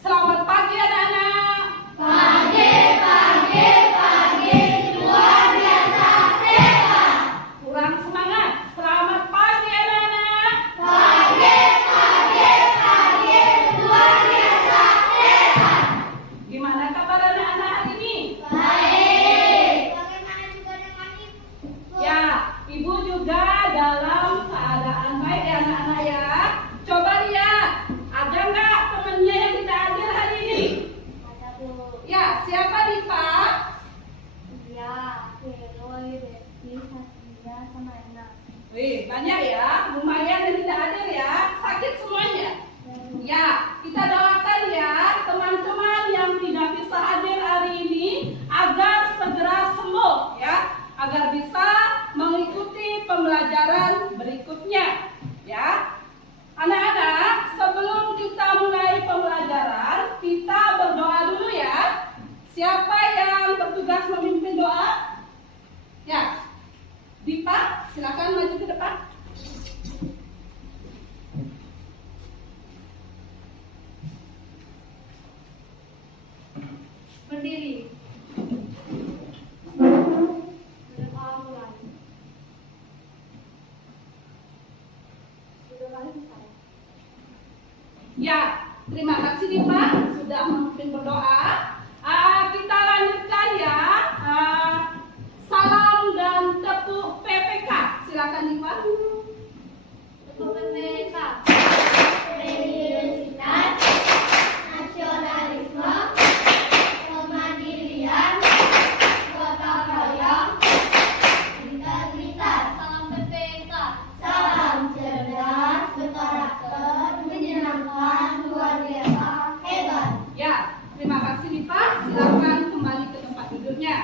Selamat pagi anak-anak. Pagi, luar biasa hebat. Kurang semangat. Selamat pagi anak-anak. Pagi, luar biasa hebat. Gimana kabar anak-anak hari ini? Baik. Bagaimana juga dengan ibu? Ya, ibu juga dalam keadaan baik ya anak-anak ya. Coba lihat, ada nggak temennya yang tidak hadir hari ini? Ada Bu. Ya, siapa nih Pak? Iya, Roy, Betty, Satria, sama Ena. Wih, banyak ya, lumayan yang tidak hadir ya. Sakit semuanya. Ya, kita doakan ya teman-teman yang tidak bisa hadir hari ini agar segera sembuh ya, agar bisa mengikuti pembelajaran berikutnya ya. Anak-anak, sebelum kita mulai pembelajaran, kita berdoa dulu ya. Siapa yang bertugas memimpin doa? Ya, Dipa, silakan maju ke depan. Berdiri. Berdoa mulai. Berdoa selesai. Ya, terima kasih Dipa sudah memimpin berdoa. Kita lanjutkan ya. Salam dan tepuk PPK. Silakan Dipa. Tepuk PPK. Religiositas, nasionalisme, kemandirian, gotong royong, integritas. Salam PPK. Salam cerdas, berkarakter, menyenangkan, luar biasa, hebat. Ya, terima kasih Dipa. Silakan kembali ke tempat duduknya.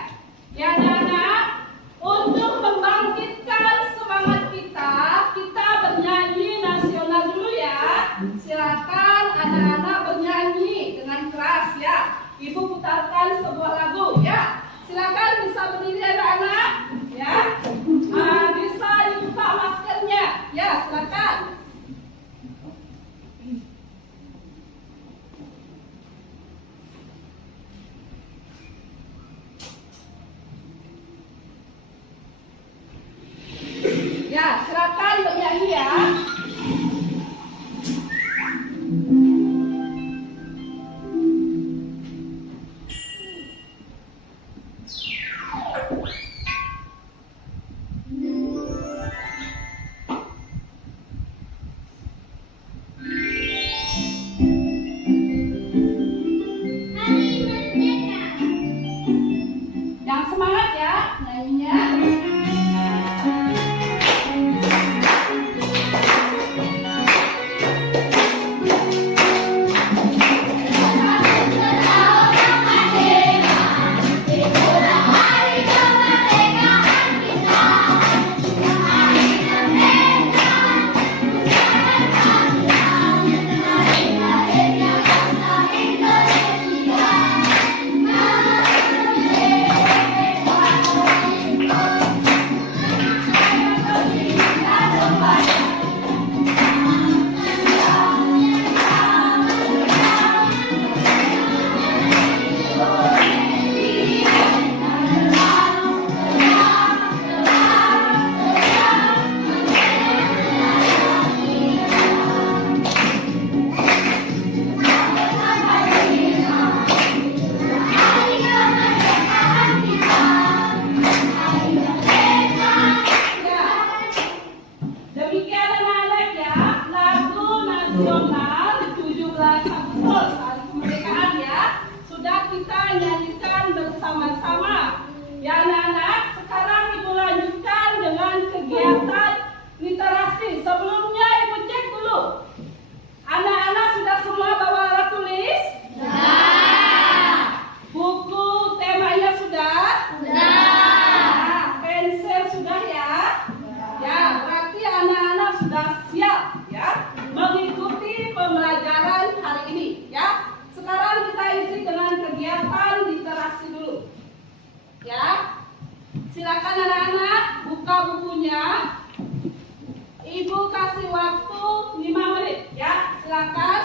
Ya anak-anak, untuk membangkitkan semangat kita, kita bernyanyi nasional dulu ya. Silakan anak-anak bernyanyi dengan keras ya. Ibu putarkan sebuah lagu ya. Silakan bisa berdiri anak-anak ya. Bisa dibuka maskernya ya, silakan. Ya, silakan bernyanyi ya. Hari Merdeka. Yang semangat ya nyanyinya. nasional 17 Agustus hari kemerdekaan ya. Sudah kita nyanyikan bersama-sama. Ya anak-anak, sekarang Ibu lanjutkan dengan kegiatan literasi. Sebelumnya Ibu cek dulu. Anak-anak sudah semua bawa alat tulis? Buku temanya sudah? Pensil sudah ya? Ya, berarti anak-anak sudah siap ya mengikuti pembelajaran hari ini ya. Sekarang kita isi dengan kegiatan literasi dulu. Ya. Silakan anak-anak buka bukunya. Ibu kasih waktu 5 menit ya. Silakan.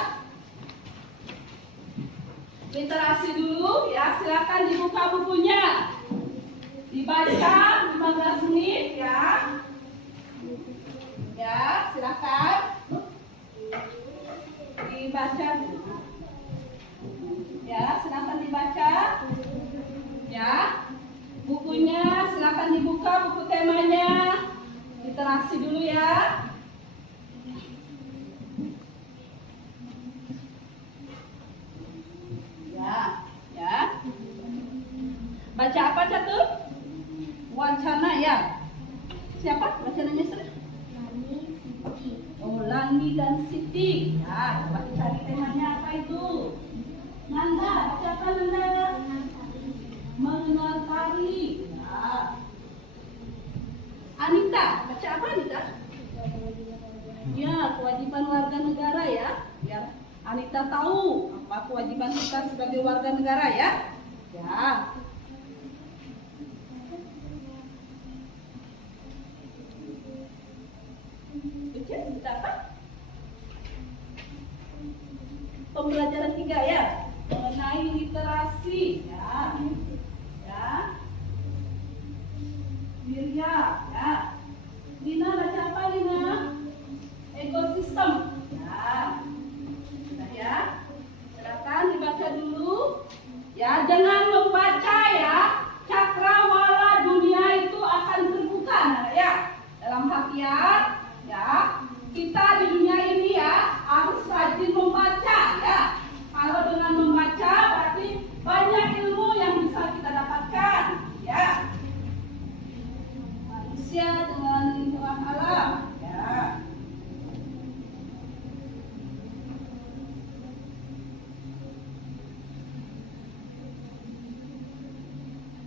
Literasi dulu ya. Silakan dibuka bukunya. Dibaca 15 menit ya. Ya, silakan. Dibaca dulu. Ya, silakan dibaca. Ya. Bukunya silakan dibuka, buku temanya. Literasi dulu ya. Ya. Baca apa Catur? Wacana ya. Siapa bacananya sudah? Oh, Lani dan Siti. Ya, coba cari temanya apa itu? Nanda, baca apa Nanda? Mengenal tari. Ya. Anita, baca apa Anita? Ya, kewajiban warga negara ya. Biar Anita tahu apa kewajiban kita sebagai warga negara ya. Ya. Oke, sudah apa? Pembelajaran 3 ya. Mengenai literasi ya. Ya. Wirya ya. Lina baca apa Lina? Ekosistem. Ya. Sudah ya. Silakan dibaca dulu. Ya, jangan membaca ya. Cakrawala dunia itu akan terbuka ya. Dalam artian ya, kita di dunia ini ya harus rajin membaca ya. Kalau dengan membaca berarti banyak ilmu yang bisa kita dapatkan ya. Manusia dengan lingkungan alam ya.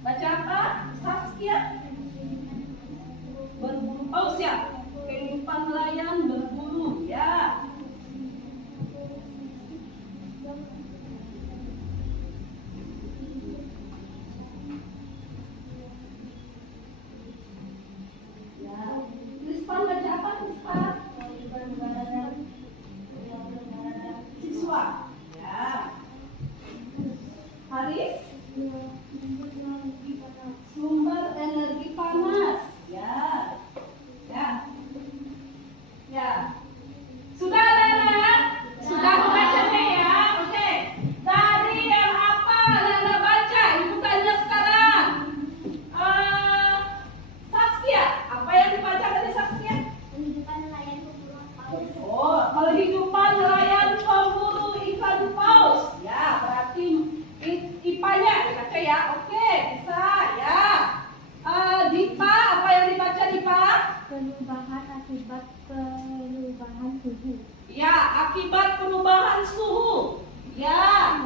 Baca apa? Saskia? Berburu. Oh siap. Kehidupan nelayan berburu ya. Rispan baca apa Rispan? Siswa ya. Haris? Sumber energi panas ya. Ya. Ya. Sudah anak-anak? Sudah membacanya ya? Oke. Dari yang apa anak-anak baca? Ibu tanya sekarang. Saskia, apa yang dibaca dari Saskia? Oh, kehidupan nelayan pemburu ikan paus. Ya, berarti IPA-nya dibaca ya. Oke, bisa ya. Dipa, apa yang dibaca Dipa? Perubahan akibat perubahan suhu. Ya, akibat perubahan suhu. Ya.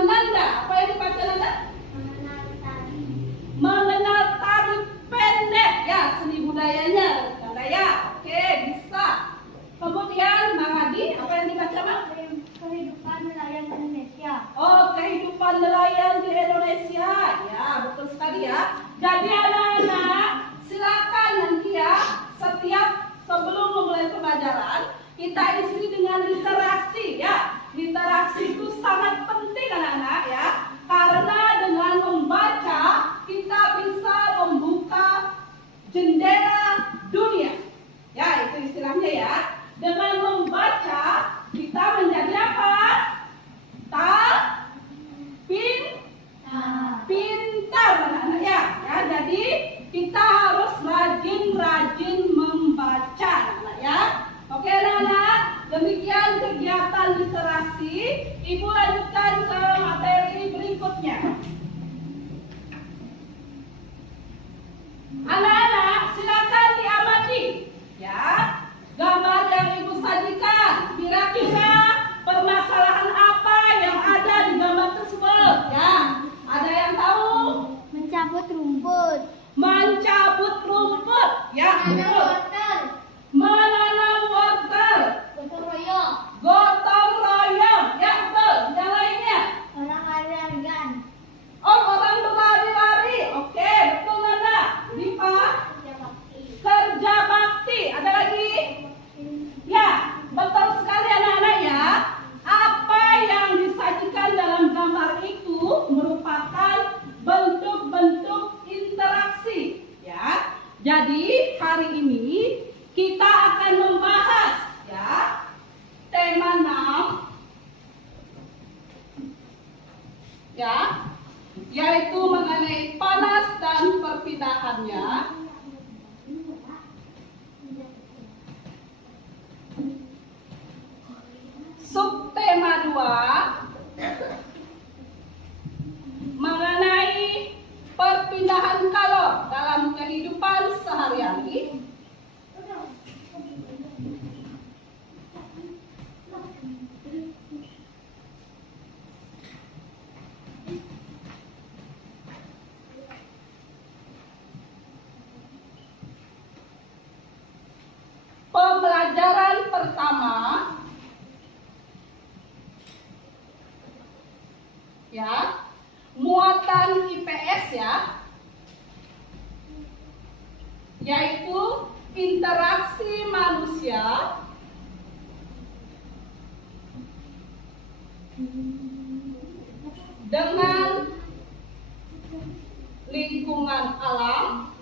Nanda, apa yang dibaca Nanda? Mengenal tari. Mengenal tari pendek. Ya, seni budayanya Nanda ya. Oke, bisa. Kemudian Mang Adi, apa yang dibaca Mang? Kehidupan nelayan Indonesia. Oh, kehidupan nelayan di Indonesia. Ya, betul sekali ya. Jadi anak-anak, silakan nanti ya, setiap sebelum memulai pembelajaran, kita isi dengan literasi ya. Literasi itu sangat penting anak-anak ya. Karena dengan membaca, kita bisa membuka jendela dunia. Ya, itu istilahnya ya. Dengan membaca, kita menjadi apa? Pintar anak-anak ya. Jadi kita harus rajin membaca anak-anak ya. Oke anak-anak, demikian Ibu lanjutkan ke materi berikutnya. Anak-anak, silakan diamati ya gambar yang ibu sajikan. Kira-kira permasalahan apa yang ada di gambar tersebut? Ya, ada yang tahu? Mencabut rumput. Mencabut rumput. Ya, betul. Menanam wortel. Gotong royong. Gotong royong. Ya, betul. Yang lainnya? Orang lari-larian. Oh, orang berlari-lari. Oke, betul Nanda. Dipa, Kerja bakti. kerja bakti. Ada lagi? Ya, betul sekali anak-anak ya. Apa yang disajikan dalam gambar itu merupakan bentuk-bentuk interaksi. Ya, jadi hari ini kita akan membahas ya tema 6 ya, yaitu mengenai panas dan perpindahannya. Subtema 2 mengenai perpindahan kalor dalam kehidupan sehari-hari. Pembelajaran pertama ya, muatan IPS ya, yaitu interaksi manusia dengan lingkungan alam,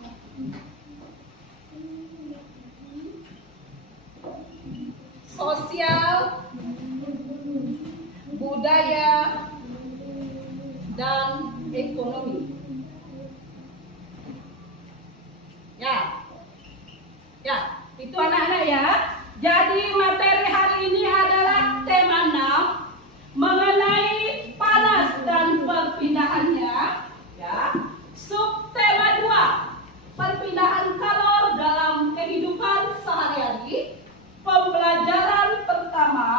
sosial, budaya, dan ekonomi. Ya, itu anak-anak ya. Jadi materi hari ini adalah tema 6 mengenai panas dan perpindahannya. Ya, subtema 2 perpindahan kalor dalam kehidupan sehari-hari. Pembelajaran pertama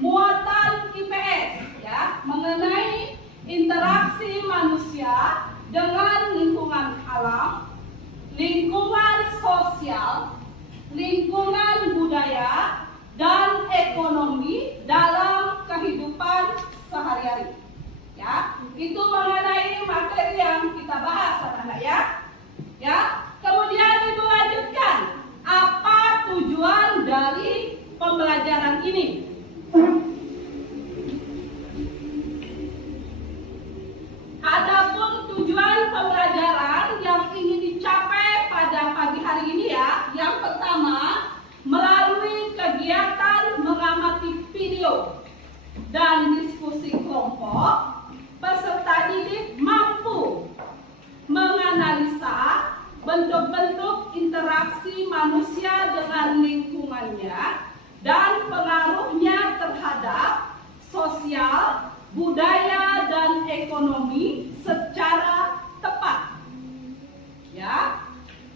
muatan IPS ya, mengenai interaksi manusia dengan lingkungan alam, lingkungan sosial, lingkungan budaya, dan ekonomi dalam kehidupan sehari-hari. Ya, itu mengenai materi yang kita bahas anak-anak ya. Ya, kemudian Ibu lanjutkan. Apa tujuan dari pembelajaran ini? Adapun tujuan pembelajaran yang ingin dicapai pada pagi hari ini ya, yang pertama melalui kegiatan mengamati video dan diskusi kelompok, peserta didik mampu menganalisa bentuk-bentuk interaksi manusia dengan lingkungannya dan pengaruhnya terhadap sosial, budaya, dan ekonomi secara tepat. Ya.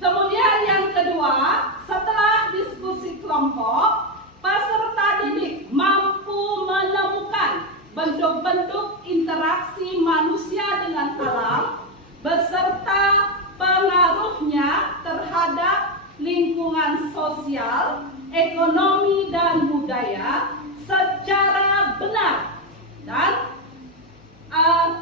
Kemudian yang kedua, setelah diskusi kelompok, peserta didik mampu menemukan bentuk-bentuk interaksi manusia dengan alam beserta pengaruhnya terhadap lingkungan sosial, ekonomi, dan budaya secara benar. Dan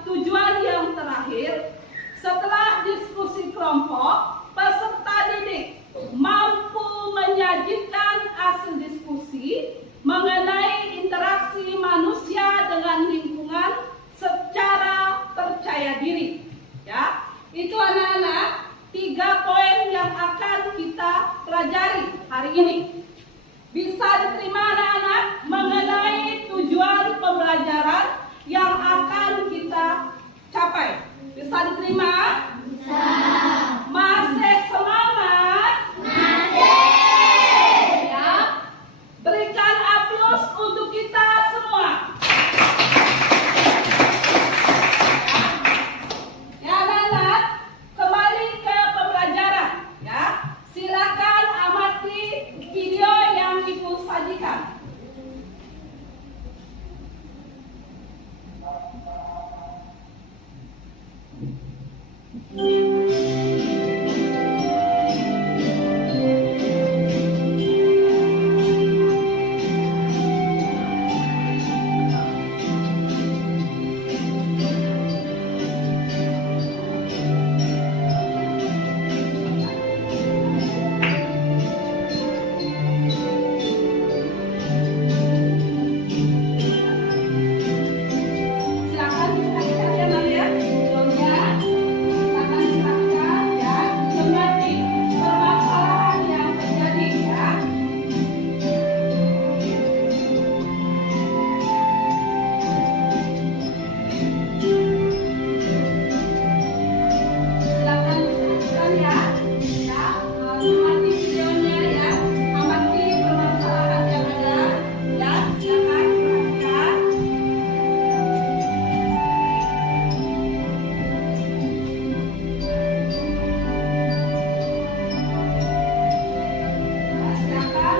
tujuan yang terakhir, setelah diskusi kelompok, peserta didik mampu menyajikan hasil diskusi mengenai interaksi manusia dengan lingkungan secara percaya diri. Ya, itu anak-anak 3 poin yang akan kita pelajari hari ini. Bisa diterima anak-anak mengenai tujuan pembelajaran yang akan kita capai. Bisa diterima? Bisa. Masih semangat? Masih. Ya. Berikan aplaus untuk kita semua.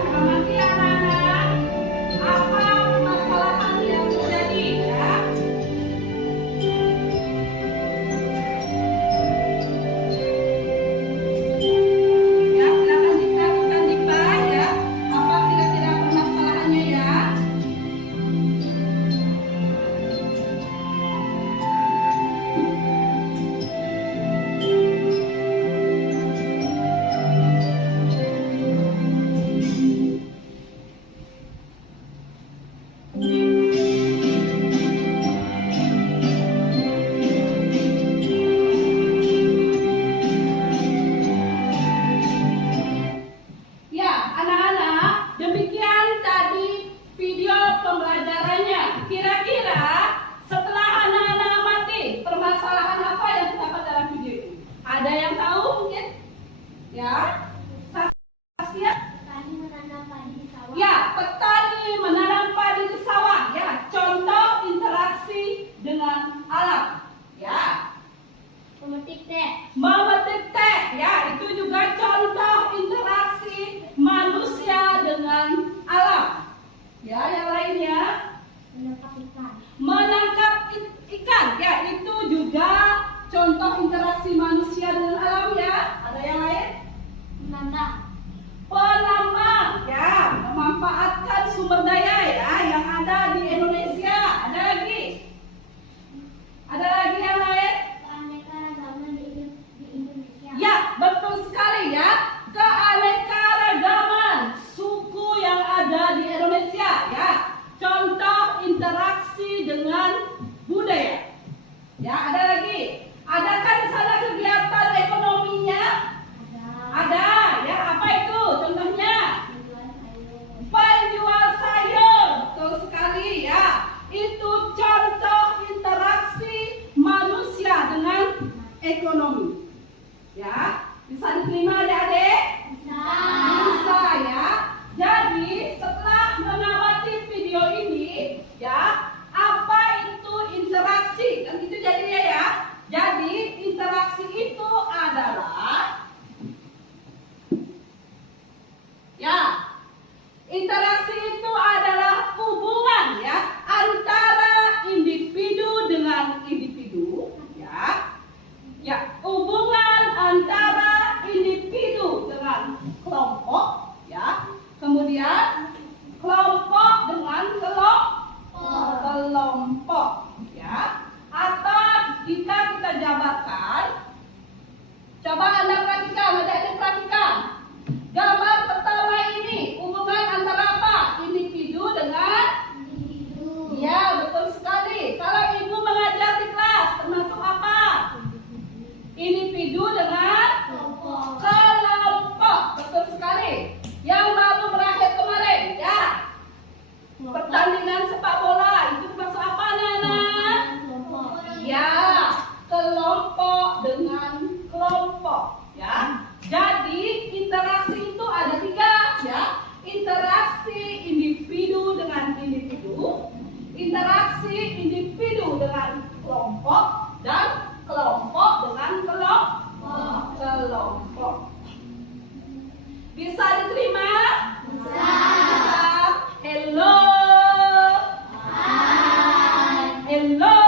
amati anak-anak, apa permasalahan yang terjadi ya? Ya, silakan diperhatikan Dipa ya. Apa kira-kira permasalahannya ya? Ya, anak-anak, demikian tadi video pembelajarannya. Kira-kira setelah anak-anak amati, permasalahan apa yang terdapat dalam video ini? Ada yang tahu mungkin? Ya, Saskia? Tadi menanam padi di sawah. Ya, petani menanam padi di sawah. Ya, contoh interaksi dengan alam. Ya, Memetik teh. memetik teh. Ya, itu juga contoh interaksi manusia dengan alam. Ya, yang lainnya Menangkap ikan. menangkap ikan. Ya, itu juga contoh interaksi manusia dengan alam ya. Ada yang lain? Menambang. Penambang. Ya, memanfaatkan sumber daya ya yang ada di Indonesia. Ada lagi? Ada lagi yang lain? Keanekaragaman di Indonesia. Ya, betul sekali ya. Keanekaragaman suku yang ada di Indonesia ya. Contoh interaksi dengan budaya. Ya, ada lagi. Adakah di sana kegiatan ekonominya? Ada. Ada. Ya, apa itu? Contohnya Penjual sayur. penjual sayur. Betul sekali ya. Itu contoh interaksi manusia dengan ekonomi. Ya, bisa diterima adik-adik? Bisa. Bisa ya. Jadi setelah mengamati video ini, ya, apa itu interaksi? Kan itu jadinya ya. Jadi interaksi itu adalah, ya, interaksi itu adalah hubungan ya antara individu dengan individu, ya. Ya, hubungan antara individu dengan kelompok, ya. Kemudian kelompok dengan kelompok, ya. Atau jika kita jabarkan, coba Anda perhatikan, adik-adik perhatikan. Gambar pertama ini hubungan antara apa? Individu dengan, Individu. ya, betul sekali. Kalau ibu mengajar di kelas termasuk apa? Individu dengan Kelompok. kelompok. Betul sekali. Yang baru berakhir kemarin, ya, pertandingan sepak bola itu termasuk apa, anak-anak? Kelompok. Ya, kelompok dengan kelompok, ya. Jadi interaksi itu ada tiga, ya. Interaksi individu dengan individu, interaksi individu dengan kelompok, dan kelompok dengan kelompok. Bisa diterima? Bisa. Hello. Hai. Hello.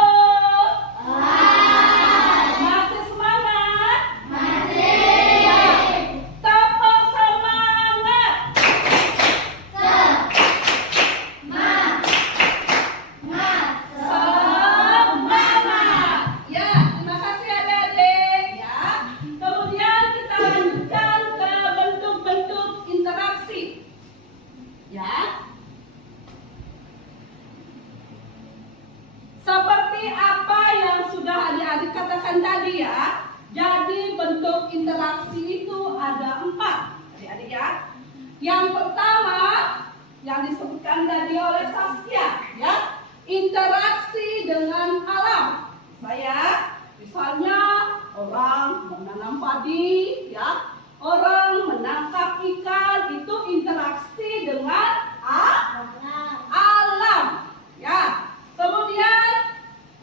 Hai. Masih semangat? Masih. Tepuk semangat. Semangat. Ya, terima kasih adik-adik. Ya. Kemudian kita lanjutkan ke bentuk-bentuk interaksi. Ya. Seperti apa yang sudah adik-adik katakan tadi ya. Jadi bentuk interaksi itu ada 4, adik-adik ya. Yang pertama yang disebutkan tadi oleh Saskia, ya, interaksi dengan alam. Misalnya orang menanam padi, ya, orang menangkap ikan, itu interaksi dengan alam, ya. Kemudian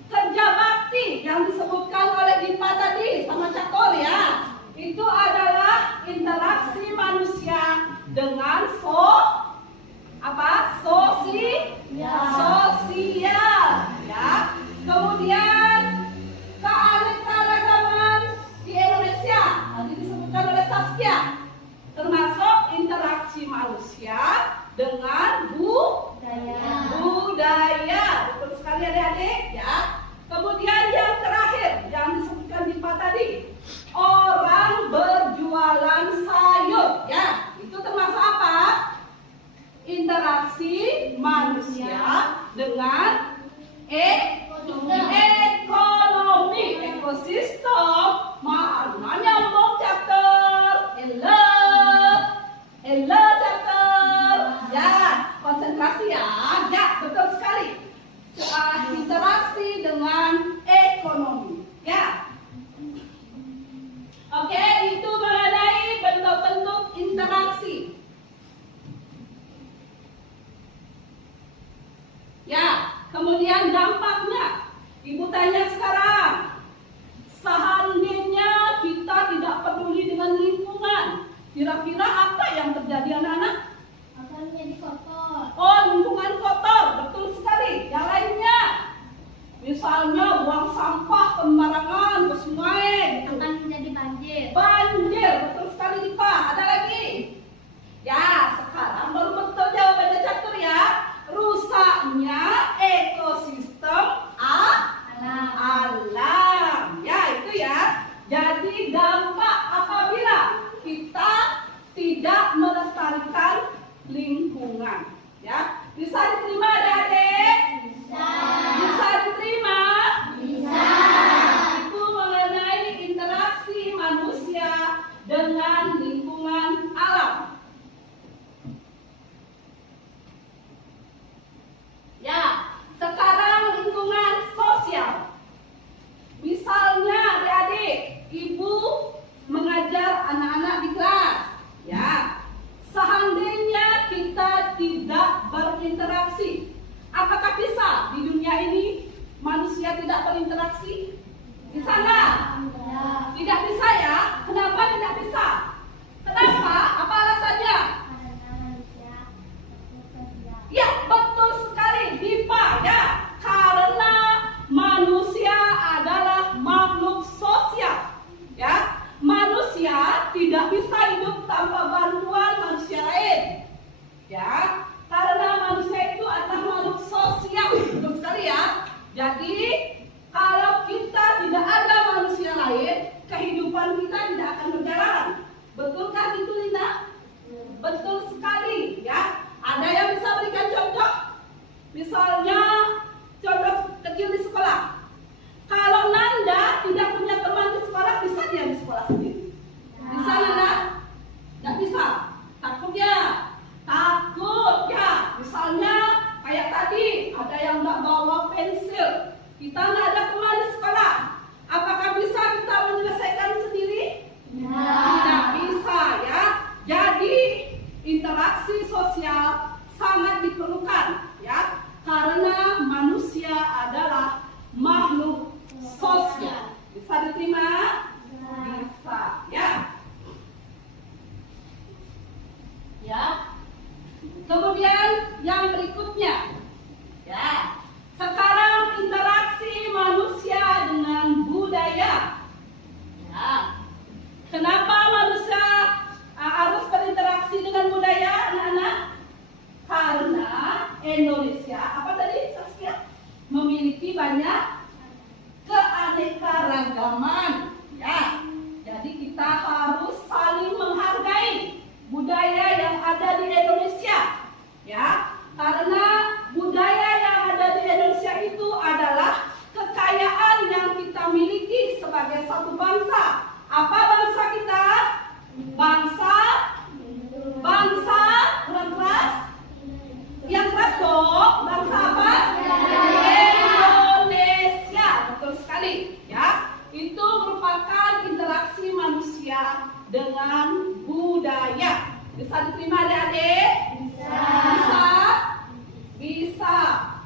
kerja bakti yang disebutkan oleh Dipa tadi sama Cakor, ya, itu adalah interaksi manusia dengan interaksi manusia dengan ekonomi, ekosistem. Mana nyambung chapter? Hello chapter. Ya, konsentrasi ya. Ya, betul sekali. Interaksi dengan ekonomi. Ya. Oke, itu mengenai bentuk-bentuk interaksi. Ya, kemudian dampaknya. Ibu tanya sekarang, seandainya kita tidak peduli dengan lingkungan, kira-kira apa yang terjadi anak-anak? Akan menjadi kotor. Oh, lingkungan kotor, betul sekali. Yang lainnya, misalnya buang sampah sembarangan ke sungai, gitu. Akan menjadi banjir. Banjir, betul sekali nih Pak. Ada lagi? Ya, sekarang baru betul jawabannya catur ya. Rusaknya ekosistem alam. Ya, itu ya. Jadi dampak apabila kita tidak melestarikan lingkungan. Ya, bisa diterima adik-adik? Bisa diterima? Bisa. Itu mengenai interaksi manusia dengan lingkungan alam. Ya, sekarang lingkungan sosial. Misalnya adik-adik, ibu mengajar anak-anak di kelas. Ya, seandainya kita tidak berinteraksi, apakah bisa di dunia ini manusia tidak berinteraksi? Bisa nggak? Tidak bisa ya. Kenapa tidak bisa? Kenapa? Apa alasannya? Ya, betul sekali, Dipa ya. Karena manusia adalah makhluk sosial. Ya, manusia tidak bisa hidup tanpa bantuan manusia lain. Ya, karena manusia itu adalah makhluk sosial, betul sekali ya. Jadi, kalau kita tidak ada manusia lain, kehidupan kita tidak akan berjalan. Betulkah itu, Lina? Betul sekali ya. Ada yang bisa berikan contoh? Misalnya contoh kecil di sekolah. Kalau Nanda tidak punya teman di sekolah, bisa dia di sekolah sendiri? Bisa Nanda? Tidak bisa. Takut ya? Takut ya. Misalnya kayak tadi ada yang nggak bawa pensil. Kita nggak ada teman di sekolah. Apakah bisa kita menyelesaikan sendiri? Tidak bisa ya. Jadi interaksi sosial sangat diperlukan ya, karena manusia adalah makhluk sosial. Bisa diterima? Bisa ya. Ya. Kemudian yang berikutnya ya. Sekarang interaksi manusia dengan budaya. Ya. Kenapa manusia harus berinteraksi dengan budaya, anak-anak? Karena Indonesia, apa tadi Saskia? Memiliki banyak keanekaragaman. Ya, jadi kita harus saling menghargai budaya yang ada di Indonesia. Ya, karena budaya yang ada di Indonesia itu adalah kekayaan yang kita miliki sebagai satu bangsa. Apa bangsa kita? Bangsa kurang keras? Yang keras dong. Bangsa apa? Indonesia. Betul sekali ya. Itu merupakan interaksi manusia dengan budaya. Bisa diterima adik-adik? Bisa? Bisa.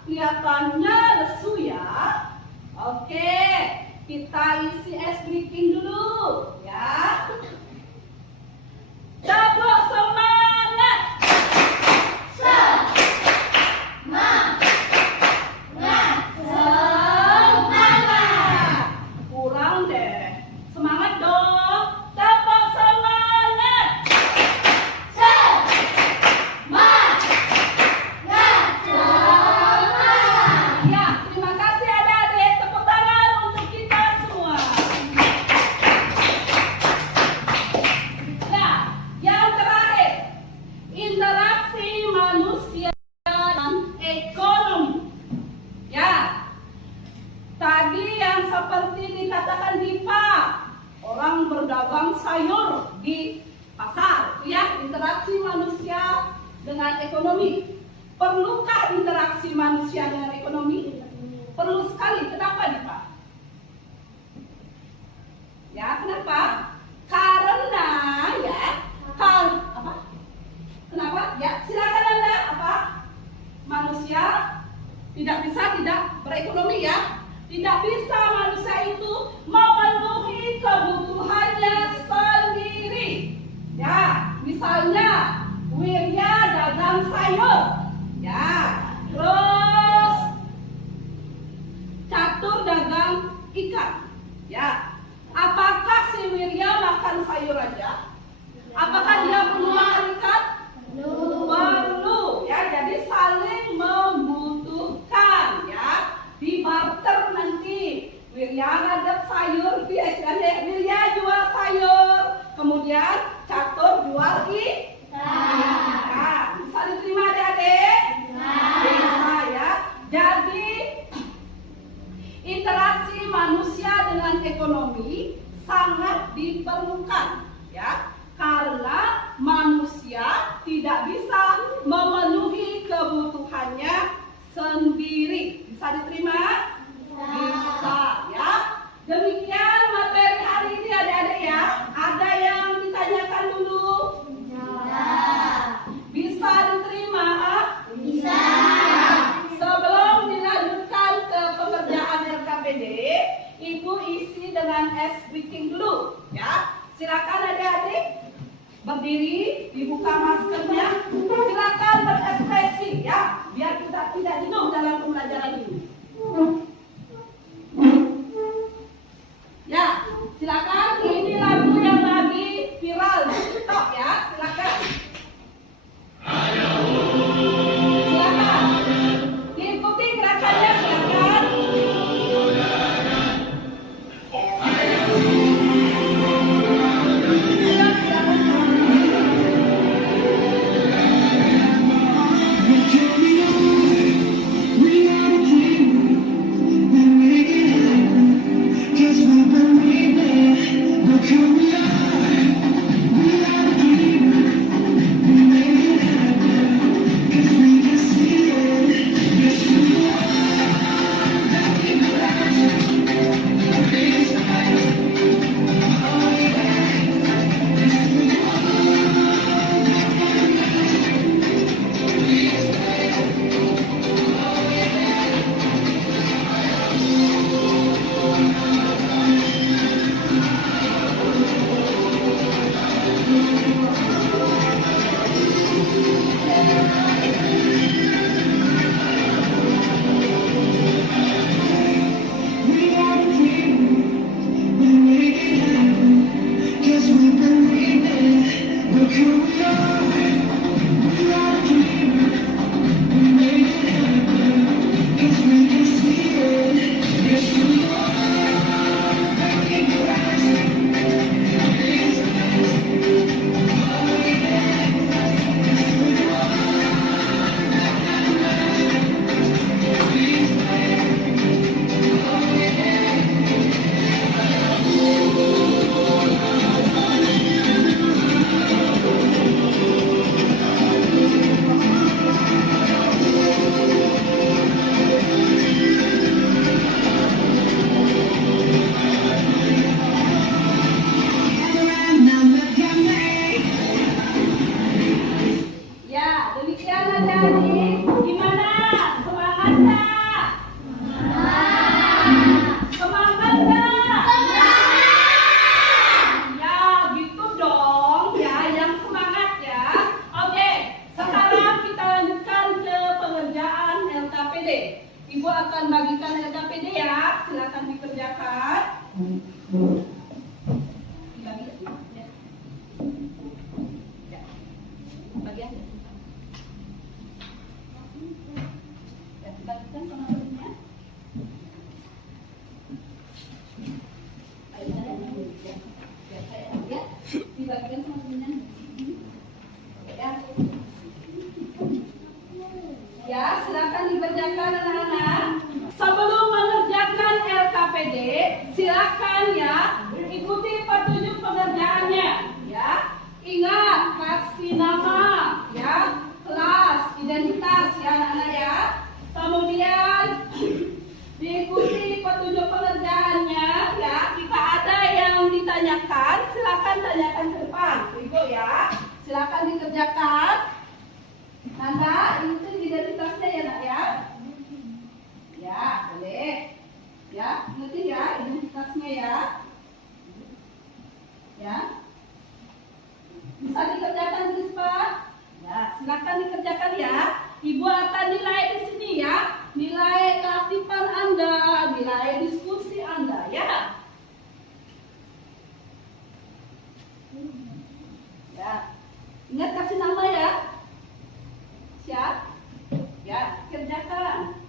Kelihatannya lesu ya. Oke, kita isi ice breaking dulu ya. Tepuk semangat. Semangat. Kurang deh. Semangat dong. Tepuk semangat. Ya, terima kasih adik-adik. Tepuk tangan untuk kita semua. Ya, yang terakhir, interaksi manusia dengan ekonomi. Perlukah interaksi manusia dengan ekonomi? Perlu sekali. Kenapa nih Pak? Ya, kenapa? Karena ya, apa? Kenapa? Ya, silakan Anda apa? Manusia tidak bisa tidak berekonomi ya. Tidak bisa manusia itu memenuhi kebutuhannya sendiri. Ya, misalnya Wirya dagang sayur. Ya, terus Catur dagang ikan. Ya, apakah si Wirya makan sayur aja? Apakah dia perlu makan ikan? Perlu. Ya, jadi saling membutuhkan. Ya, di barter nanti. Wirya ngadep sayur, Wirya jual sayur, kemudian Catur jual ikan. Nah, bisa diterima adik-adik? Bisa ya. Jadi interaksi manusia dengan ekonomi sangat diperlukan ya, karena manusia tidak bisa memenuhi kebutuhannya sendiri. Bisa diterima? Bisa ya. Demikian materi hari ini adik-adik ya. Ada yang ditanyakan dulu? Bisa diterima? Bisa. Sebelum dilanjutkan ke pengerjaan LKPD, Ibu isi dengan ice breaking dulu ya. Silakan adik-adik berdiri, dibuka maskernya. Silakan berekspresi ya, biar kita tidak jenuh dalam pembelajaran ini. Ya, silakan. Ini lagu yang lagi viral di TikTok ya. Silakan. Silakan. Diikuti gerakannya silakan. Ya, demikian adik-adik. Gimana? Semangat nggak? Semangat nggak? Ya, gitu dong. Ya, yang semangat ya. Oke, sekarang kita lanjutkan ke pengerjaan LKPD. Ibu akan bagikan LKPD ya. Silakan dikerjakan. Dibagi ya. Ya. Bagi aja. Ya, dibagikan sama temennya. Ayo, saya ya. Ya, saya ya. Dibagikan sama temennya. Ya. Ya, silakan dikerjakan anak-anak. Sebelum mengerjakan LKPD, silakan ya ikuti petunjuk pengerjaannya. Ya, ingat kasih nama, ya, dikerjakan ya. Ibu akan nilai di sini ya. Nilai keaktifan Anda, nilai diskusi Anda ya. Ya. Ingat kasih nama ya. Siap? Ya, kerjakan.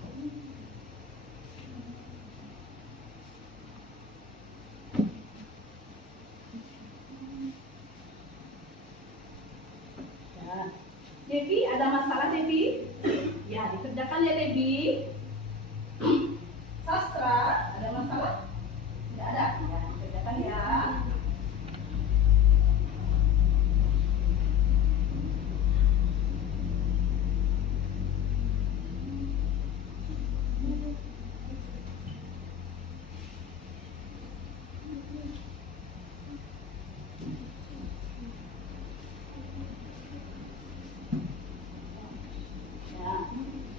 Devi, ada masalah Devi? Ya, dikerjakan ya Devi. Sastra, ada masalah? Tidak ada, ya dikerjakan ya.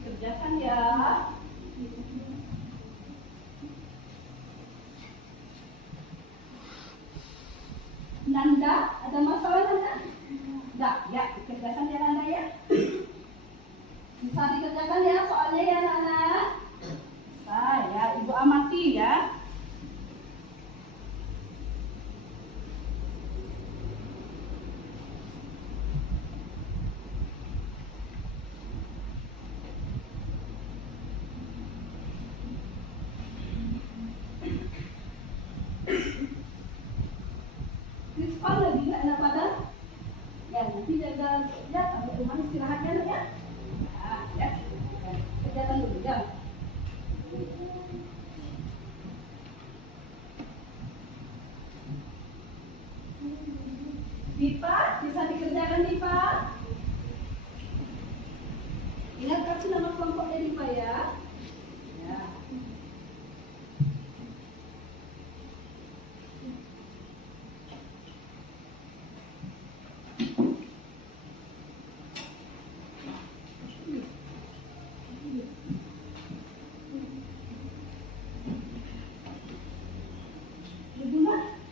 Kerjakan ya. Nanda, ada masalah Nanda? Enggak, ya dikerjakan ya Nanda ya. Bisa dikerjakan ya soalnya ya Nana. Bisa ya, Ibu amati ya. Krispan lagi nggak enak badan? Ya nanti jaga ya sampai rumah istirahatnya ya. Nah, ya. Kerjakan dulu ya. Dipa, bisa dikerjakan Dipa? Ingat kasih nama kelompoknya Dipa ya. Ya.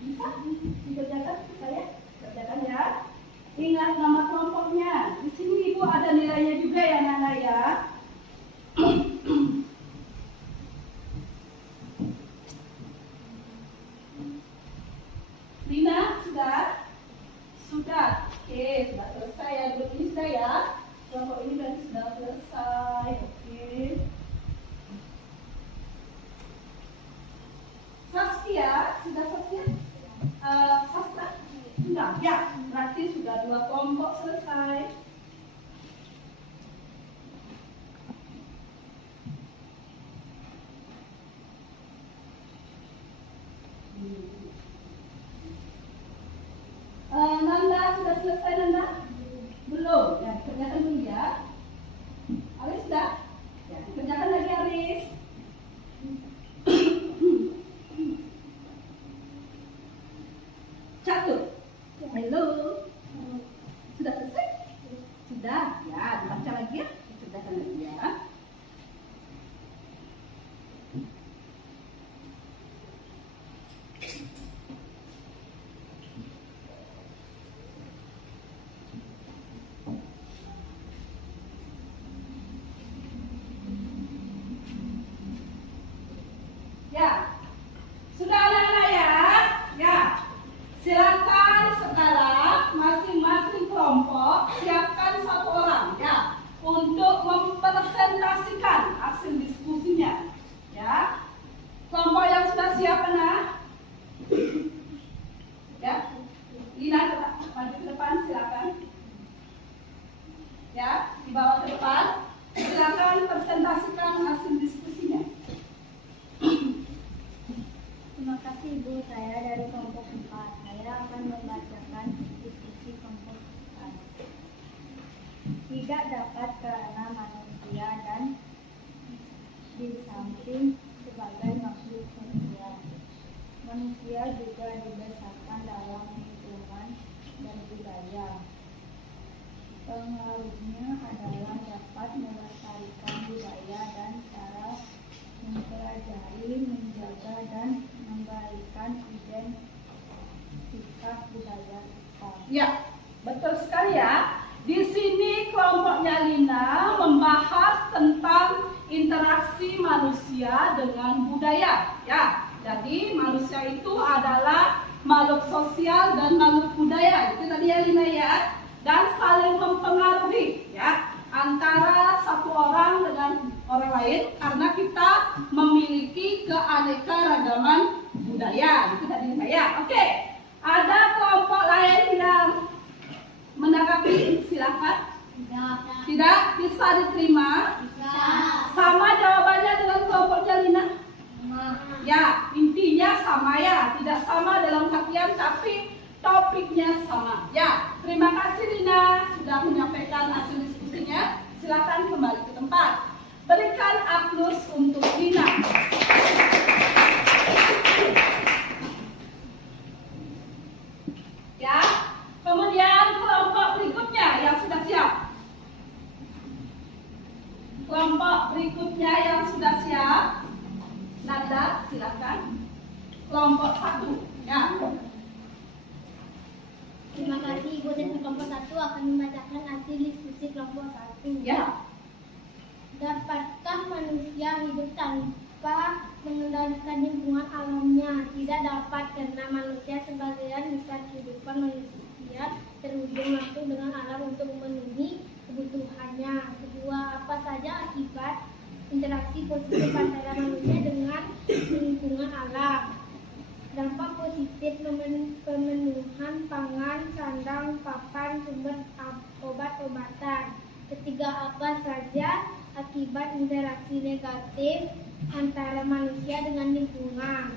Bisa dikerjakan saya kerjakan ya. Ingat nama kelompoknya. Di sini Ibu ada nilainya juga ya Nana ya. Lina sudah? Sudah. Oke, sudah selesai ya. Grup ini sudah ya. Kelompok ini berarti sudah selesai. Oke. Saskia, sudah Saskia? Sastra? Sudah, ya. Berarti sudah 2 kelompok selesai. Nanda, sudah selesai Nanda? Belum, ya dikerjakan dulu ya. Aris sudah? Ya dikerjakan lagi Aris. Catur. Halo. Sudah selesai? Sudah. Ya, dibaca lagi ya. Dikerjakan lagi ya. Ya. Sudah anak-anak ya? Ya. Silakan sekarang masing-masing kelompok siapkan 1 orang ya untuk mempresentasikan hasil diskusinya ya. Kelompok yang sudah siap mana? Ya, Lina maju ke depan silakan. Ya, dibawa ke depan. Silakan presentasikan hasil diskusinya. Terima kasih Ibu, saya dari kelompok 4. Saya akan membacakan diskusi kelompok 4. Tidak dapat karena manusia dan di samping sebagai makhluk sosial. Manusia juga dibesarkan dalam lingkungan dan budaya. Pengaruhnya adalah dapat melestarikan budaya dan cara mempelajari, menjaga, dan memberikan identitas budaya kita. Ya, betul sekali ya. Di sini kelompoknya 5 interaksi manusia dengan budaya. Ya, jadi manusia itu adalah makhluk sosial dan makhluk budaya. Itu tadi ya Lina ya. Dan saling mempengaruhi ya antara satu orang dengan orang lain karena kita memiliki keanekaragaman budaya. Itu tadi Lina ya. Oke. Ada kelompok lain yang menanggapi, silakan. Tidak bisa diterima. Sama jawabannya dengan kelompoknya Lina. Ya, intinya sama ya, tidak sama dalam artian tapi topiknya sama. Ya, terima kasih Lina sudah menyampaikan hasil diskusinya. Silakan kembali ke tempat. Berikan aplaus untuk Lina. Ya, kemudian kelompok berikutnya yang sudah siap. Kelompok berikutnya yang sudah siap. Nada, silakan. Kelompok 1. Ya. Terima kasih Ibu. Dari kelompok 1 akan membacakan hasil diskusi kelompok 1. Ya. Dapatkah manusia hidup tanpa mengendalikan lingkungan alamnya? Tidak dapat, karena manusia sebagian besar kehidupan manusia terhubung langsung dengan alam untuk memenuhi kebutuhannya. Kedua, apa saja akibat interaksi positif antara manusia dengan lingkungan alam? Dampak positif pemenuhan pangan, sandang, papan, sumber obat-obatan. Ketiga, apa saja akibat interaksi negatif antara manusia dengan lingkungan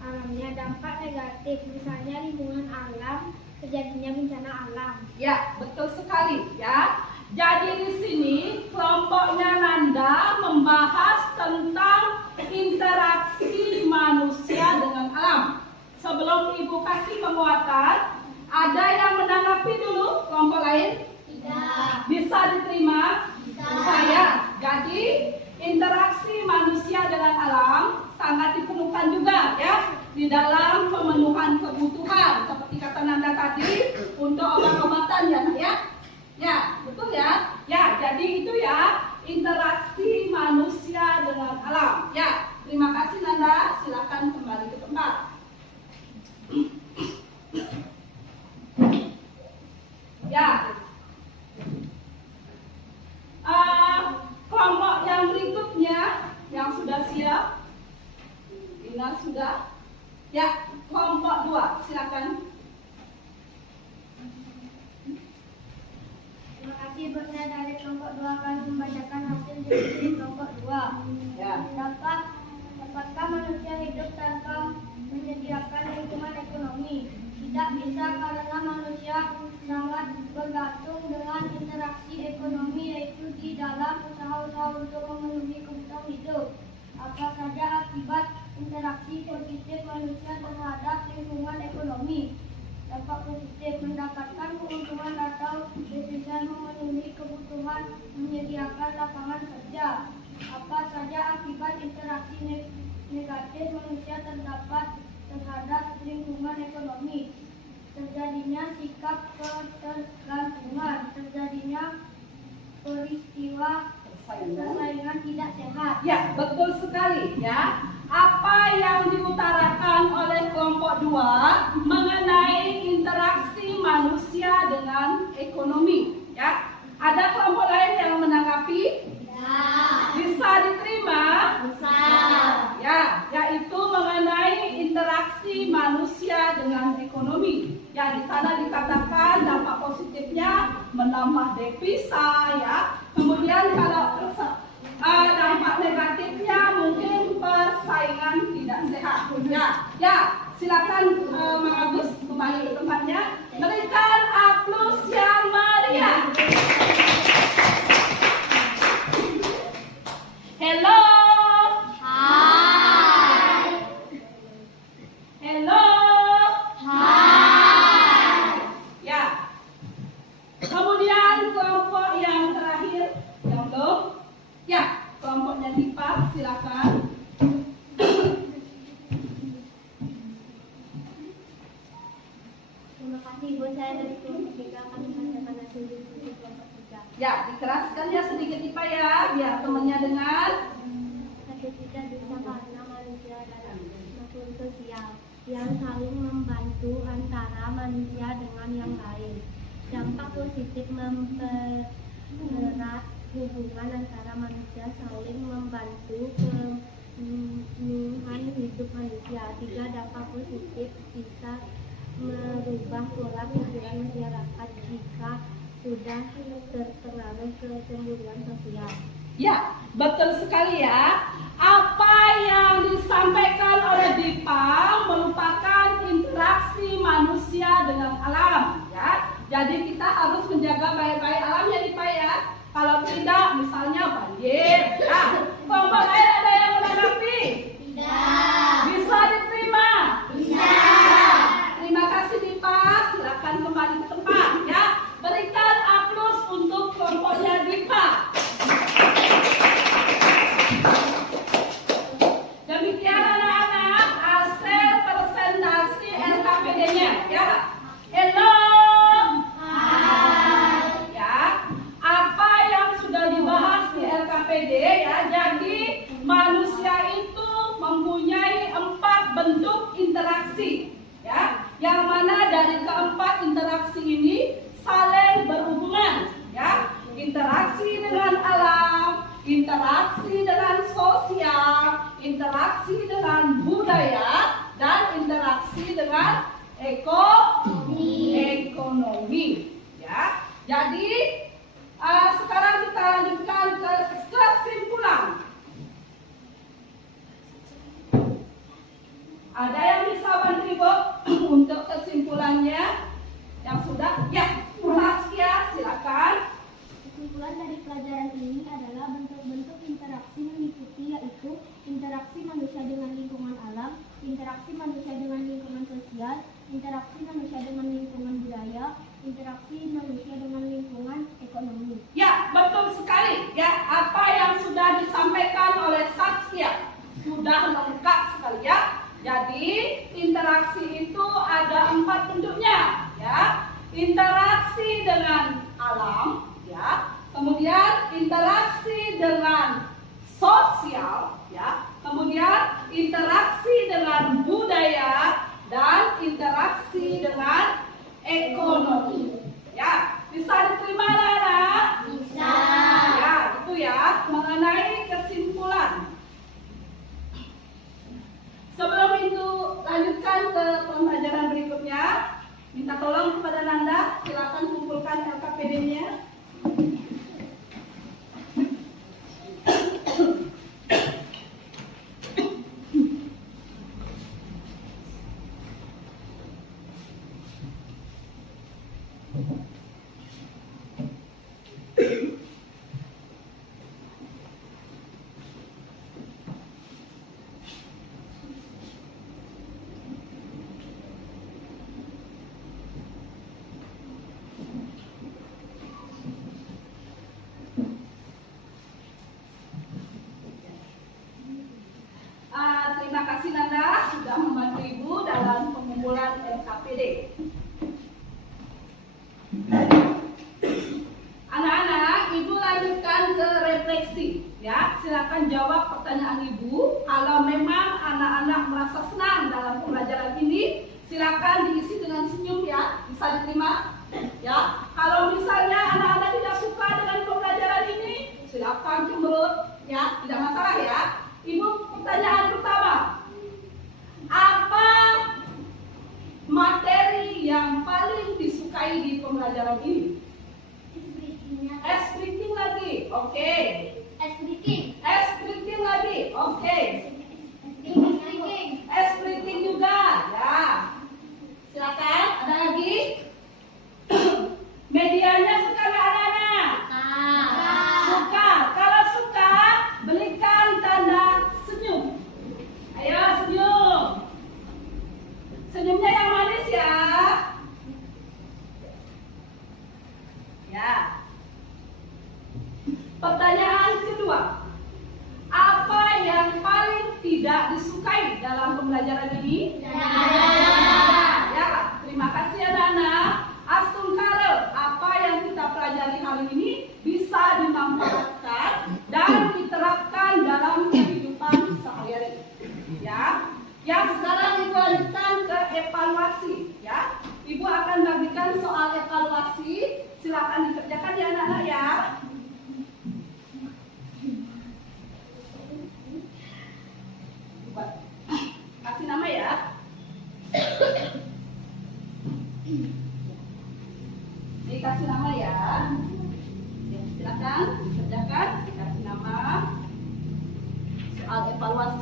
alamnya? Dampak negatif, misalnya lingkungan alam, terjadinya bencana alam. Ya, betul sekali ya. Jadi di sini kelompoknya Nanda membahas tentang interaksi manusia dengan alam. Sebelum Ibu kasih penguatan, ada yang menanggapi dulu kelompok lain? Tidak. Bisa diterima? Bisa. Saya. Jadi interaksi manusia dengan alam sangat diperlukan juga ya di dalam pemenuhan kebutuhan seperti kata Nanda tadi untuk obat-obatan ya. Ya, betul ya? Ya, jadi itu ya interaksi manusia dengan alam. Ya, terima kasih Nanda. Silakan kembali ke tempat. Ya. Kelompok yang berikutnya yang sudah siap. Ina sudah. Ya, kelompok 2, silakan. Terima kasih. Saya dari kelompok 2 akan membacakan hasil diskusi kelompok 2. Ya. Dapatkah manusia hidup tanpa menyediakan lingkungan ekonomi? Tidak bisa, karena manusia sangat bergantung dengan interaksi ekonomi, yaitu di dalam usaha-usaha untuk memenuhi kebutuhan hidup. Apa saja akibat interaksi positif manusia terhadap lingkungan ekonomi? Dampak positif, mendapatkan keuntungan atau bisa memenuhi kebutuhan, menyediakan lapangan kerja. Apa saja akibat interaksi negatif manusia terdapat terhadap lingkungan ekonomi? Terjadinya sikap ketergantungan, terjadinya peristiwa persaingan tidak sehat. Ya, betul sekali ya. Apa yang diutarakan oleh kelompok 2 mengenai interaksi manusia dengan ekonomi ya. Ada kelompok lain yang menanggapi? Ya. Bisa diterima? Bisa. Ya, yaitu mengenai interaksi manusia dengan ekonomi. Ya, di sana dikatakan dampak positifnya menambah devisa ya. Kemudian kalau dampak negatifnya mungkin persaingan tidak sehat. Ya, silakan Mang Agus kembali ke tempatnya. Berikan aplaus yang meriah. Hello. Hai. Hello. Hai. Ya. Kemudian kelompok yang terakhir yang belum. Ya, kelompoknya Dipa, silakan. Terima kasih Ibu. Saya dari kelompok 3 akan membacakan hasil diskusi kelompok 3. Ya, dikeraskan ya sedikit Dipa ya, biar temannya dengar. sosial yang saling membantu antara manusia dengan yang lain. Dampak positif mempererat hubungan antara manusia saling membantu pemenuhan hidup manusia. 3. Dampak positif bisa merubah pola pikir masyarakat jika sudah terpengaruh kecemburuan sosial. Ya, betul sekali ya. Apa yang disampaikan oleh Dipa merupakan interaksi manusia dengan alam, ya. Jadi kita harus menjaga baik-baik alamnya, Dipa ya. Kalau tidak, misalnya banjir. Ya, kelompok lain ada yang menanggapi? Tidak. Bisa diterima? Bisa. Ya. Terima kasih Dipa. Silakan kembali ke tempat, ya. Berikan aplaus untuk kelompoknya Dipa. Demikian anak-anak hasil presentasi LKPD-nya, ya. Hello. Ya, apa yang sudah dibahas di LKPD ya. Jadi manusia itu mempunyai 4 bentuk interaksi, ya. Yang mana dari keempat interaksi ini saling berhubungan, ya. Interaksi dengan alam, interaksi dengan sosial, interaksi dengan budaya, dan interaksi dengan ekonomi, ya. Jadi sekarang kita lanjutkan ke kesimpulan. Ada yang bisa bantu Ibu untuk kesimpulannya yang sudah? Ya, Saskia silakan. Kesimpulan dari pelajaran ini adalah bentuk-bentuk interaksi meliputi yaitu interaksi manusia dengan lingkungan alam, interaksi manusia dengan lingkungan sosial, interaksi manusia dengan lingkungan budaya, interaksi manusia dengan lingkungan ekonomi. Ya, betul sekali. Ya, apa yang sudah disampaikan oleh Saskia sudah lengkap sekali ya. Jadi, interaksi itu ada 4 bentuknya, ya. Interaksi dengan alam, ya. Kemudian interaksi dengan sosial, ya. Kemudian interaksi dengan budaya dan interaksi dengan ekonomi. Ya, bisa diterima anak? Bisa. Ya, itu ya mengenai kesimpulan. Sebelum itu lanjutkan ke pembelajaran berikutnya. Minta tolong kepada Nanda, silakan kumpulkan LKPD-nya. Terima kasih Nanda sudah membantu Ibu dalam pengumpulan LKPD. Anak-anak, Ibu lanjutkan ke refleksi. Ya, silakan jawab pertanyaan Ibu. Kalau memang anak-anak merasa senang dalam pembelajaran ini, silakan diisi dengan senyum ya. Bisa diterima? Ya. Kalau misalnya anak-anak tidak suka dengan pembelajaran ini, silakan cemberut. Ya, tidak masalah ya. Ibu, pertanyaan pertama. Apa materi yang paling disukai di pembelajaran ini? Speaking lagi, oke. Speaking lagi, oke. Speaking juga, ya. Silakan, ada lagi? Medianya suka nggak anak-anak? Suka. Kalau suka, berikan tanda senyum. Ayo senyum. Senyumnya yang manis ya. Ya. Pertanyaan kedua. Apa yang paling tidak disukai dalam pembelajaran ini? Ya, terima kasih anak-anak. Astung Karel, apa yang kita pelajari hari ini bisa dimanfaatkan dan diterapkan dalam kehidupan sehari-hari. Ya, yang sekarang Ibu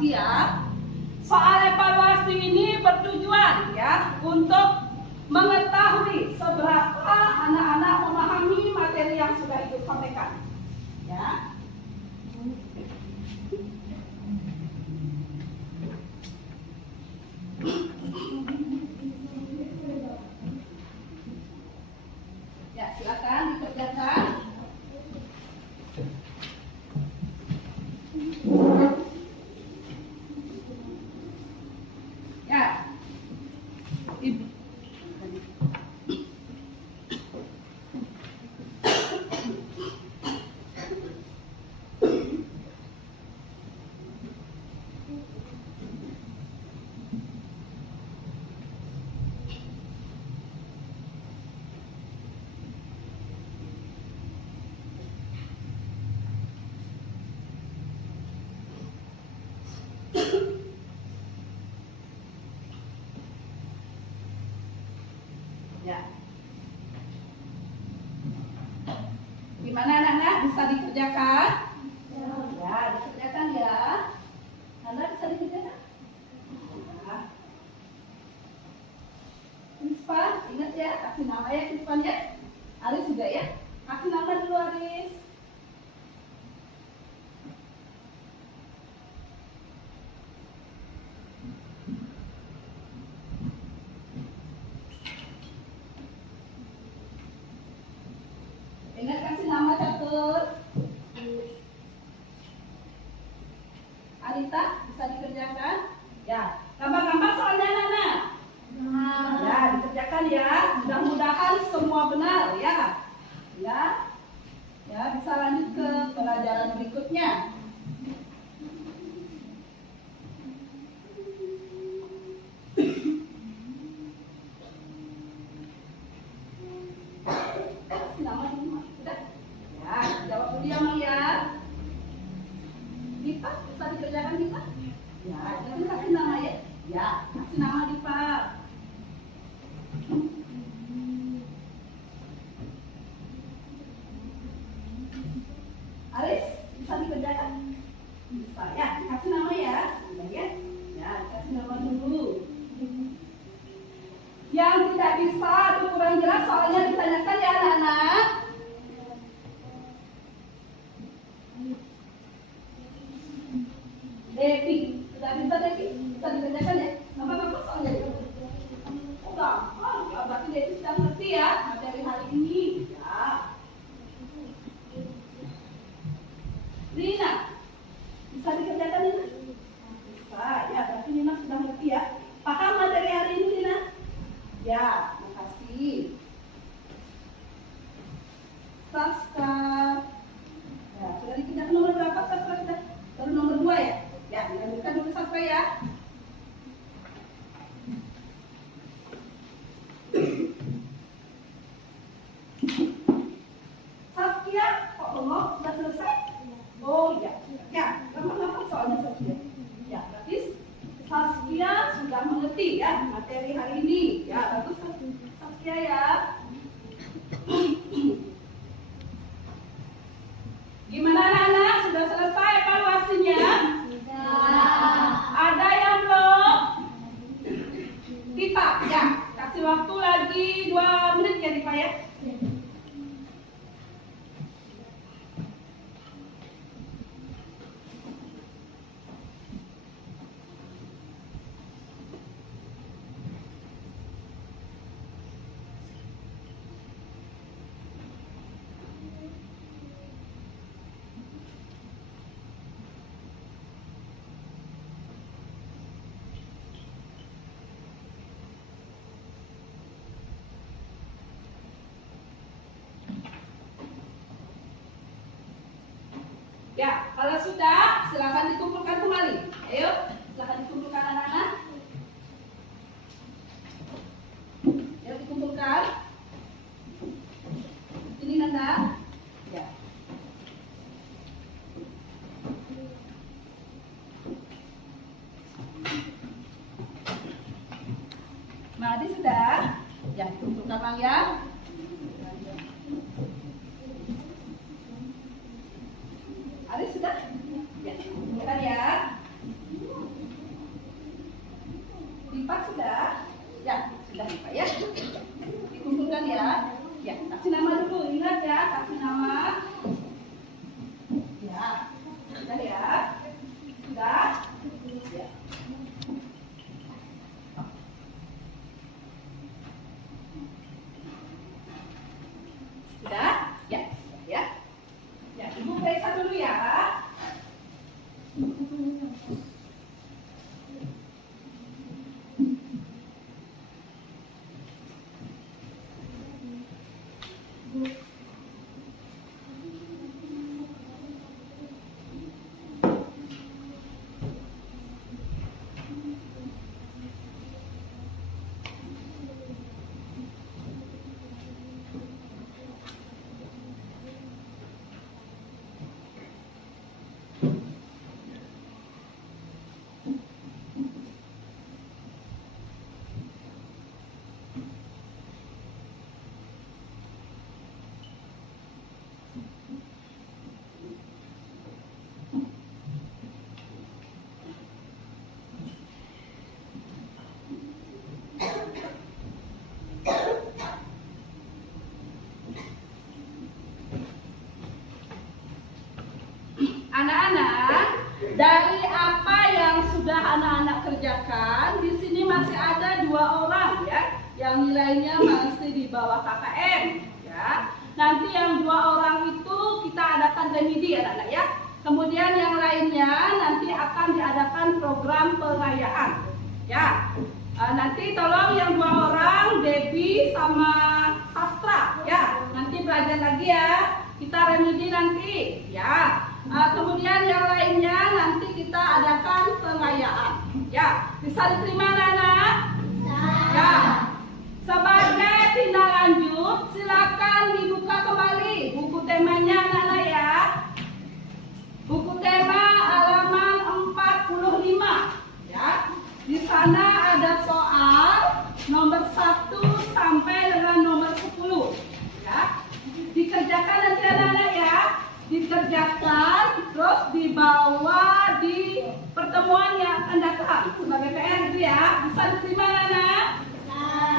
siap. Soal evaluasi ini bertujuan ya untuk mengetahui seberapa anak-anak memahami materi yang sudah Ibu sampaikan. Ya. Ya, silakan dikerjakan. Ya. Ibu. Ya. Gimana anak-anak, bisa dikerjakan? Ya, dikerjakan ya. Anak bisa dikerjakan? Ya. Krispan, ingat ya, kasih nama ya Krispan ya. Aris juga ya. Kasih nama dulu Aris. Ingat kasih nama catur. Arita, bisa dikerjakan? Ya, gampang-gampang soalnya anak-anak. Ya, dikerjakan ya. Mudah-mudahan semua benar ya. Ya. Ya, bisa lanjut ke pelajaran berikutnya. Nama dulu, sudah? Ya, jawab dulu ya, Mang ya. Dipa, bisa dikerjakan Dipa? Ya, jadi kasih nama ya. Ya, kasih nama Dipa. Aris, bisa dikerjakan? Bisa ya, kasih nama ya. Sudah ya? Ya, kasih nama dulu. Yang tidak bisa atau kurang jelas soalnya ditanyakan ya anak-anak. Devi, sudah bisa Devi? Bisa dikerjakan ya? Apa-apa soalnya itu? Oh gampang, ya berarti Devi sudah ngerti ya materi hari ini. Ya. Lina, bisa dikerjakan Lina? Bisa, ya berarti Lina sudah ngerti ya. Paham materi hari ini Lina? Ya, makasih. Saska. Ya, sudah dikerjakan nomor berapa Saska? Sudah? Baru nomor 2 ya? Ya, dilanjutkan dulu Saska ya. Saskia, kok bengong? Sudah selesai? Oh iya. Ya, gampang-gampang soalnya Saskia. Ya, berarti Saskia sudah mengerti ya materi hari ini. Ya, bagus Saskia ya. Gimana anak-anak? Sudah selesai evaluasinya? Ada yang belum? Dipa, ya. Kasih waktu lagi 2 menit ya Dipa ya. Ya, kalau sudah, silakan dikumpulkan kembali. Ayo, silakan dikumpulkan anak-anak. Ayo dikumpulkan. Ini Nanda. Ya. Madi sudah. Ya, dikumpulkan Mang ya. Aris sudah? Ya, bukan ya. Anak-anak, dari apa yang sudah anak-anak kerjakan, di sini masih ada 2 orang ya, yang nilainya masih di bawah KKM ya. Nanti yang 2 orang itu kita adakan remedi anak-anak ya. Kemudian yang lainnya nanti akan diadakan program pengayaan ya. Nanti tolong yang 2 orang, Debbie sama Sastra ya. Nanti belajar lagi ya. Kita remedi nanti ya. Kemudian yang lainnya nanti kita adakan pengayaan ya. Bisa diterima anak-anak? Ya. Sebagai tindak lanjut, silakan dibuka kembali buku temanya anak-anak ya. Buku tema halaman 45 ya. Di sana ada soal nomor 1 sampai dengan nomor 10 ya. Dikerjakan nanti anak-anak ya. Dikerjakan terus dibawa di pertemuan yang akan datang sebagai PR itu ya. Bisa diterima anak-anak?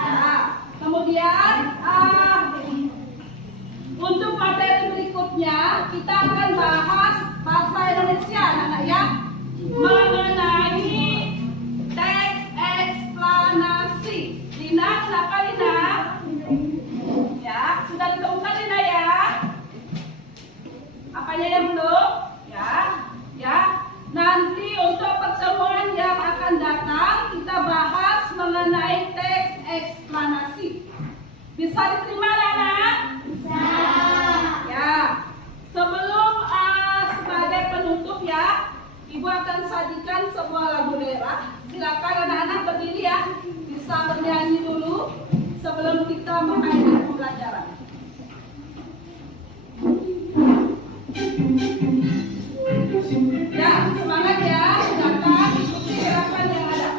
Ya. Kemudian untuk materi berikutnya kita akan bahas bahasa Indonesia anak-anak ya, mengenai teks eksplanasi. Lina, kenapa Lina? Ya, sudah ditemukan Lina ya? Apanya yang belum? Ya, ya. Nanti untuk pertemuan yang akan datang kita bahas mengenai teks eksplanasi. Bisa diterima anak-anak? Bisa. Ya. Sebelum sebagai penutup ya, Ibu akan sajikan sebuah lagu daerah. Silakan anak-anak berdiri ya. Bisa bernyanyi dulu sebelum kita mengakhiri pembelajaran. Ya, semangat ya. Silakan ikuti gerakan yang ada.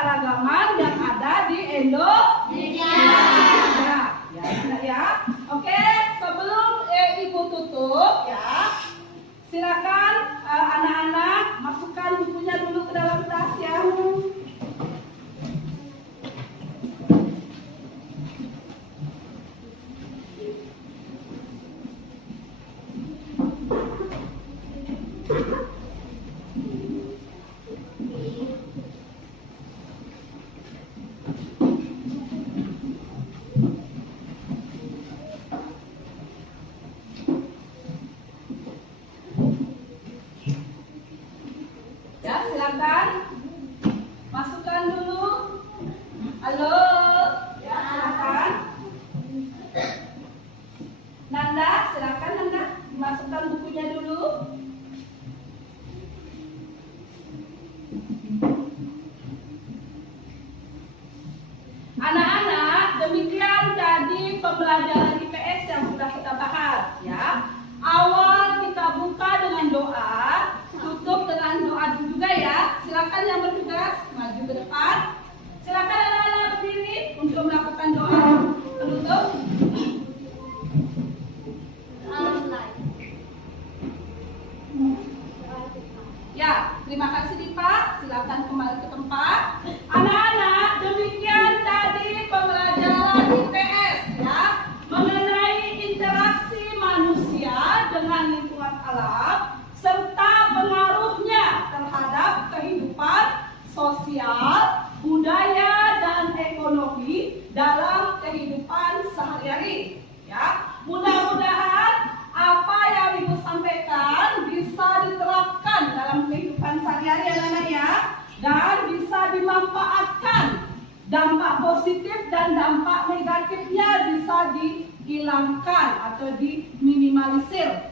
keanekaragaman yang ada di Indonesia. Ya. Oke, sebelum Ibu tutup ya, silakan anak-anak masukkan bukunya dulu ke dalam tas ya. Ya, silakan masukkan dulu. Halo, ya silakan. Nanda, silakan Nanda, masukkan bukunya dulu. Anak-anak, demikian tadi pembelajaran IPS yang sudah kita bahas ya. Awal kita buka dengan doa, tutup dengan doa juga ya. Silakan yang bertugas maju ke depan. Silakan anak-anak berdiri untuk melakukan doa penutup. Ya, terima kasih Dipa. Silakan kembali ke tempat. Anak-anak, demikian tadi pembelajaran IPS ya, mengenai interaksi manusia dengan lingkungan alam serta pengaruhnya terhadap kehidupan sosial, budaya dan ekonomi dalam kehidupan sehari-hari. Ya, mudah-mudahan apa yang Ibu sampaikan bisa diterapkan dalam kehidupan sehari-hari anak-anak ya, dan bisa dimanfaatkan. Dampak positif dan dampak negatifnya bisa dihilangkan atau diminimalisir.